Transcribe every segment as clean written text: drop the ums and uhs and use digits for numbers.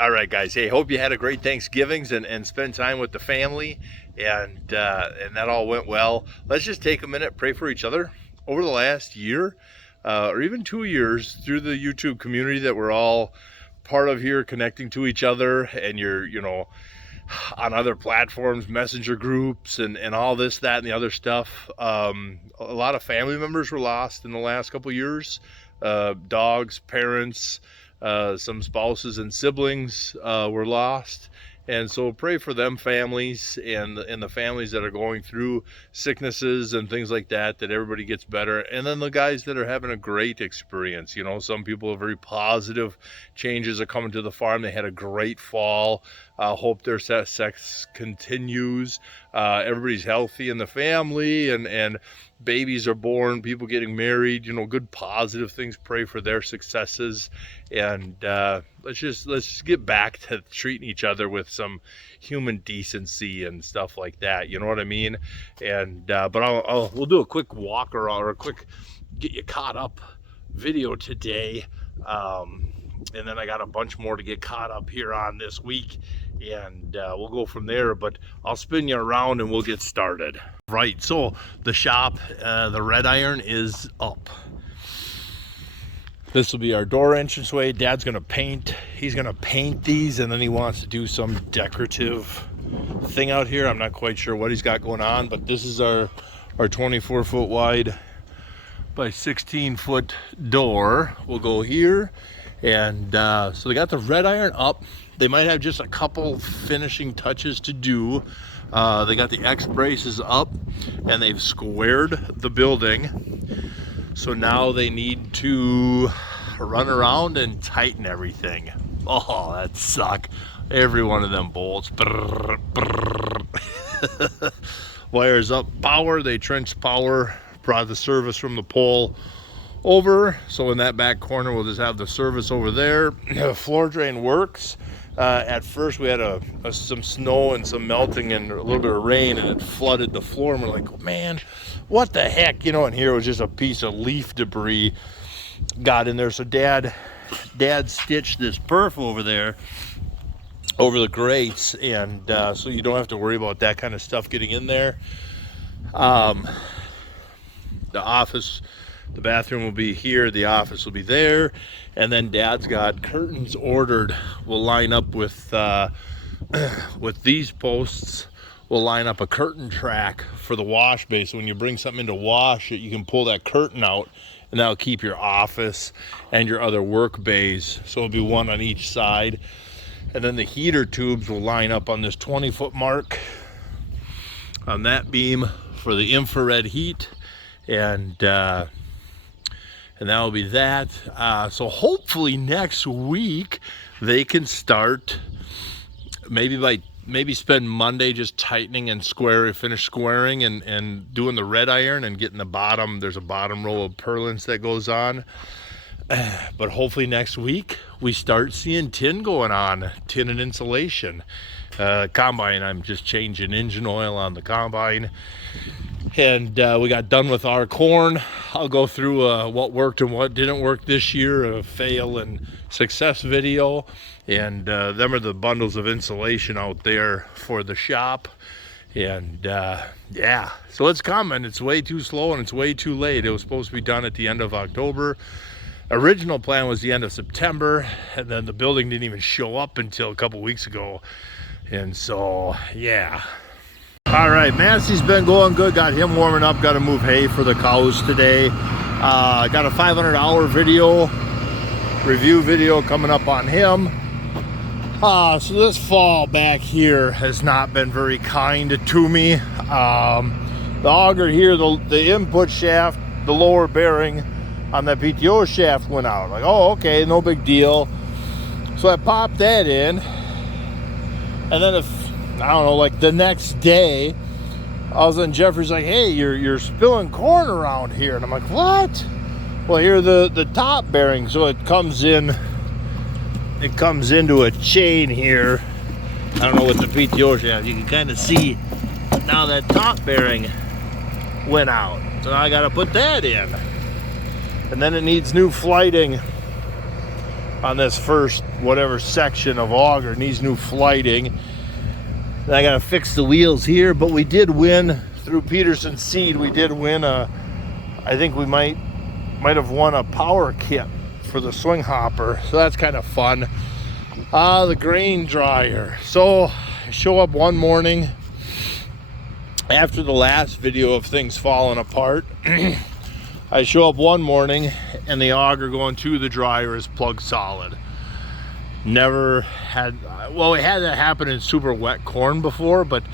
All right, guys. Hey, hope you had a great Thanksgivings and spend time with the family, and that all went well. Let's just take a minute, pray for each other. Over the last year, or even 2 years, through the YouTube community that we're all part of here, connecting to each other, and you're on other platforms, messenger groups, and all this, that, and the other stuff. A lot of family members were lost in the last couple of years. Dogs, parents, some spouses and siblings were lost. And so pray for them families and the families that are going through sicknesses and things like that, that everybody gets better. And then the guys that are having a great experience. Some people are very positive changes are coming to the farm. They had a great fall. Hope their sex continues. Everybody's healthy in the family, and babies are born, people getting married, good positive things. Pray for their successes. And let's just get back to treating each other with some human decency and stuff like that. You know what I mean? And but we'll do a quick walk or a quick get you caught up video today. And then I got a bunch more to get caught up here on this week, and we'll go from there. But I'll spin you around and we'll get started. Right, so the shop, the red iron is up. This will be our door entranceway. Dad's gonna paint. He's gonna paint these, and then he wants to do some decorative thing out here. I'm not quite sure what he's got going on, but this is our 24-foot wide by 16-foot door. We'll go here. And so they got the red iron up. They might have just a couple finishing touches to do. They got the X braces up, and they've squared the building. So now they need to run around and tighten everything. Oh, that suck. Every one of them bolts. Brrr, brrr. Wires up, power. They trenched power, brought the service from the pole over. So in that back corner, we'll just have the service over there. Floor drain works. At first we had some snow and some melting and a little bit of rain, and it flooded the floor, and we're like, man, what the heck, and here was just a piece of leaf debris got in there. So dad stitched this perf over there over the grates, and so you don't have to worry about that kind of stuff getting in there. The office, the bathroom will be here, the office will be there, and then Dad's got curtains ordered. We'll line up with these posts. We'll line up a curtain track for the wash bay, so when you bring something in to wash it, you can pull that curtain out, and that'll keep your office and your other work bays. So it'll be one on each side. And then the heater tubes will line up on this 20-foot mark on that beam for the infrared heat, and that'll be that. So hopefully next week they can start, maybe spend Monday just tightening and finish squaring and doing the red iron and getting the bottom. There's a bottom row of purlins that goes on. But hopefully next week we start seeing tin going on, tin and insulation. Combine, I'm just changing engine oil on the combine. And we got done with our corn. I'll go through what worked and what didn't work this year, a fail and success video. And them are the bundles of insulation out there for the shop. And yeah, so it's coming. It's way too slow and it's way too late. It was supposed to be done at the end of October. Original plan was the end of September, and then the building didn't even show up until a couple weeks ago. And so, yeah. All right, Massey's been going good. Got him warming up. Got to move hay for the cows today. Got a 500-hour review video coming up on him. So this fall back here has not been very kind to me. The auger here, the input shaft, the lower bearing on that PTO shaft went out. Like, oh, okay, no big deal. So I popped that in, and then I don't know, like the next day, all of a sudden Jeffrey's like, hey, you're spilling corn around here. And I'm like, what? Well, here the top bearing, so it comes into a chain here. I don't know, with the PTO shaft, you can kind of see now that top bearing went out. So now I got to put that in. And then it needs new flighting on this first whatever section of auger. It needs new flighting. Then I got to fix the wheels here, but we did win through Peterson Seed. We did win I think we might have won a power kit for the swing hopper, so that's kind of fun. The grain dryer. So I show up one morning after the last video of things falling apart. I show up one morning and the auger going to the dryer is plug solid. Never had, well, we had that happen in super wet corn before, but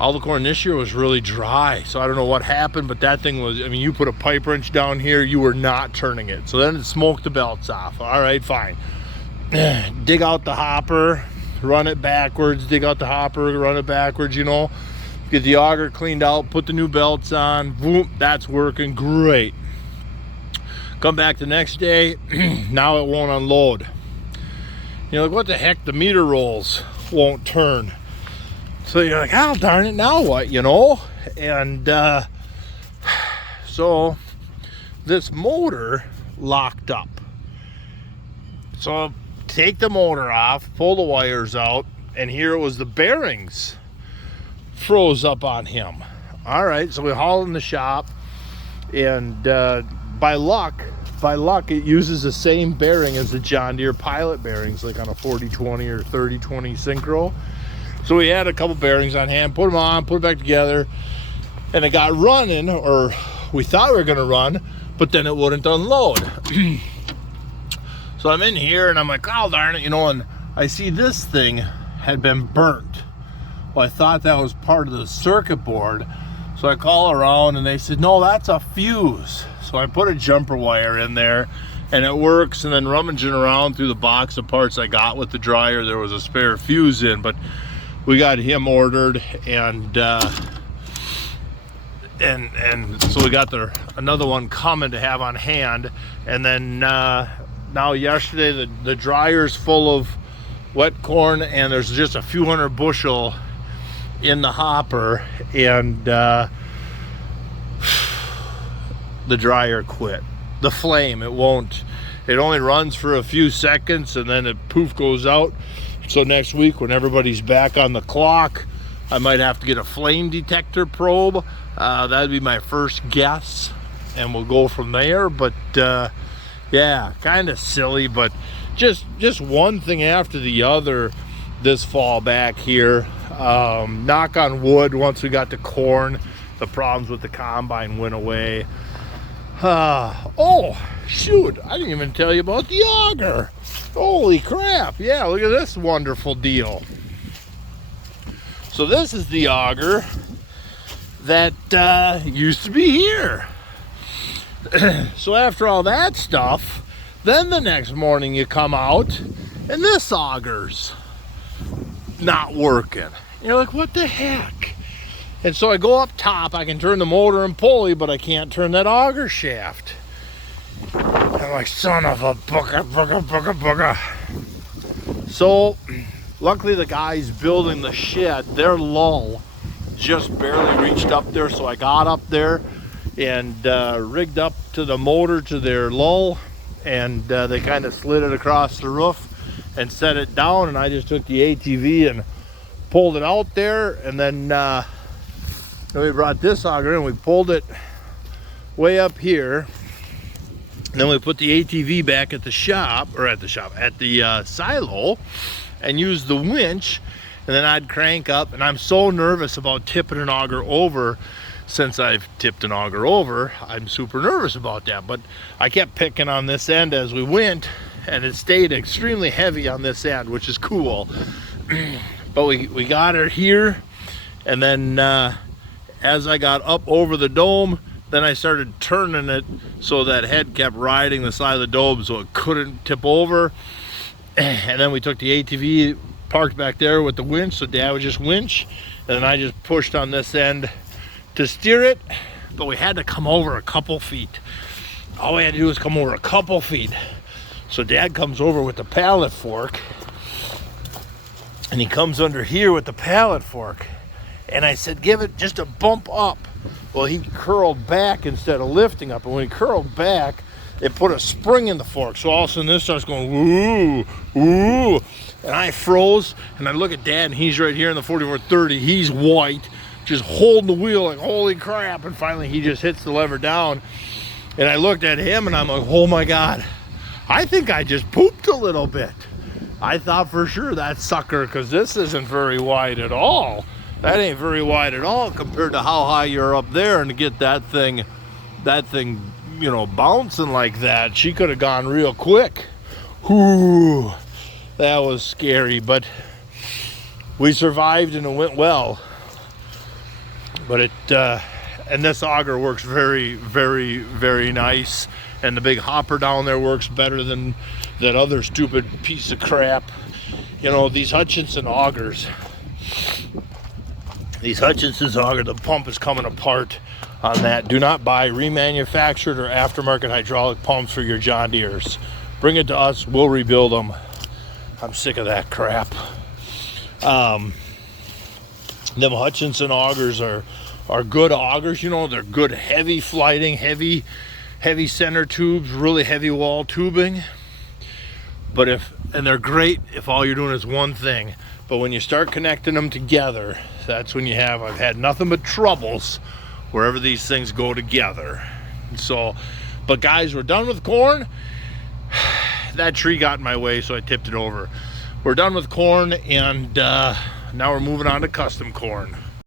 all the corn this year was really dry. So I don't know what happened, but that thing was, I mean, you put a pipe wrench down here, you were not turning it. So then it smoked the belts off. All right, fine. Dig out the hopper, run it backwards, dig out the hopper, run it backwards, you know. Get the auger cleaned out, put the new belts on, boom, that's working great. Come back the next day, now it won't unload. You're like, what the heck, the meter rolls won't turn. So you're like, oh, darn it, now what, you know? And so this motor locked up. So take the motor off, pull the wires out, and here it was the bearings froze up on him. All right, so we haul in the shop, and by luck it uses the same bearing as the John Deere Pilot bearings, like on a 4020 or 3020 synchro. So we had a couple bearings on hand, put them on, put it back together, and it got running, or we thought we were gonna run, but then it wouldn't unload. So I'm in here and I'm like, oh darn it, you know, and I see this thing had been burnt. Well, I thought that was part of the circuit board. So I call around and they said, no, that's a fuse. So I put a jumper wire in there and it works. And then rummaging around through the box of parts I got with the dryer, there was a spare fuse in, but we got him ordered, and so we got another one coming to have on hand. And then now yesterday the dryer's full of wet corn, and there's just a few hundred bushel in the hopper, and the dryer quit. The flame, it only runs for a few seconds and then it poof goes out. So next week when everybody's back on the clock, I might have to get a flame detector probe. That'd be my first guess, and we'll go from there. But yeah, kind of silly, but just one thing after the other this fall back here. Knock on wood, once we got to corn, the problems with the combine went away. Oh shoot, I didn't even tell you about the auger. Holy crap, yeah, look at this wonderful deal. So this is the auger that used to be here. So after all that stuff, then the next morning you come out and this auger's not working. You're like, what the heck? And so I go up top, I can turn the motor and pulley, but I can't turn that auger shaft. I'm like, son of a booga. So luckily the guys building the shed, their lull just barely reached up there. So I got up there and rigged up to the motor to their lull, and they kind of slid it across the roof and set it down, and I just took the ATV and pulled it out there. And then we brought this auger in, we pulled it way up here, and then we put the ATV back at the shop, or at the silo, and used the winch, and then I'd crank up. And I'm so nervous about tipping an auger over. Since I've tipped an auger over, I'm super nervous about that, but I kept picking on this end as we went, and it stayed extremely heavy on this end, which is cool. But we got her here, and then as I got up over the dome, then I started turning it so that head kept riding the side of the dome so it couldn't tip over. And then we took the ATV, parked back there with the winch, so Dad would just winch, and then I just pushed on this end to steer it. But we had to come over a couple feet. All we had to do was come over a couple feet. So Dad comes over with the pallet fork, and he comes under here with the pallet fork, and I said, give it just a bump up. Well, he curled back instead of lifting up, and when he curled back, it put a spring in the fork. So all of a sudden this starts going, woo, woo. And I froze, and I look at Dad, and he's right here in the 4430. He's white, just holding the wheel like, holy crap. And finally he just hits the lever down. And I looked at him, and I'm like, oh my God, I think I just pooped a little bit. I thought for sure that sucker, because this isn't very wide at all. That ain't very wide at all compared to how high you're up there, and to get that thing, you know, bouncing like that, she could have gone real quick. Whoo, that was scary, but we survived and it went well. But it, and this auger works very, very, very nice. And the big hopper down there works better than that other stupid piece of crap. You know, these Hutchinson augers. These Hutchinson's auger, the pump is coming apart on that. Do not buy remanufactured or aftermarket hydraulic pumps for your John Deeres. Bring it to us, we'll rebuild them. I'm sick of that crap. Them Hutchinson augers are good augers, you know, they're good heavy flighting, heavy center tubes, really heavy wall tubing. But and they're great if all you're doing is one thing. But when you start connecting them together, that's when I've had nothing but troubles wherever these things go together. So, but guys, we're done with corn. That tree got in my way, so I tipped it over. We're done with corn, and now we're moving on to custom corn.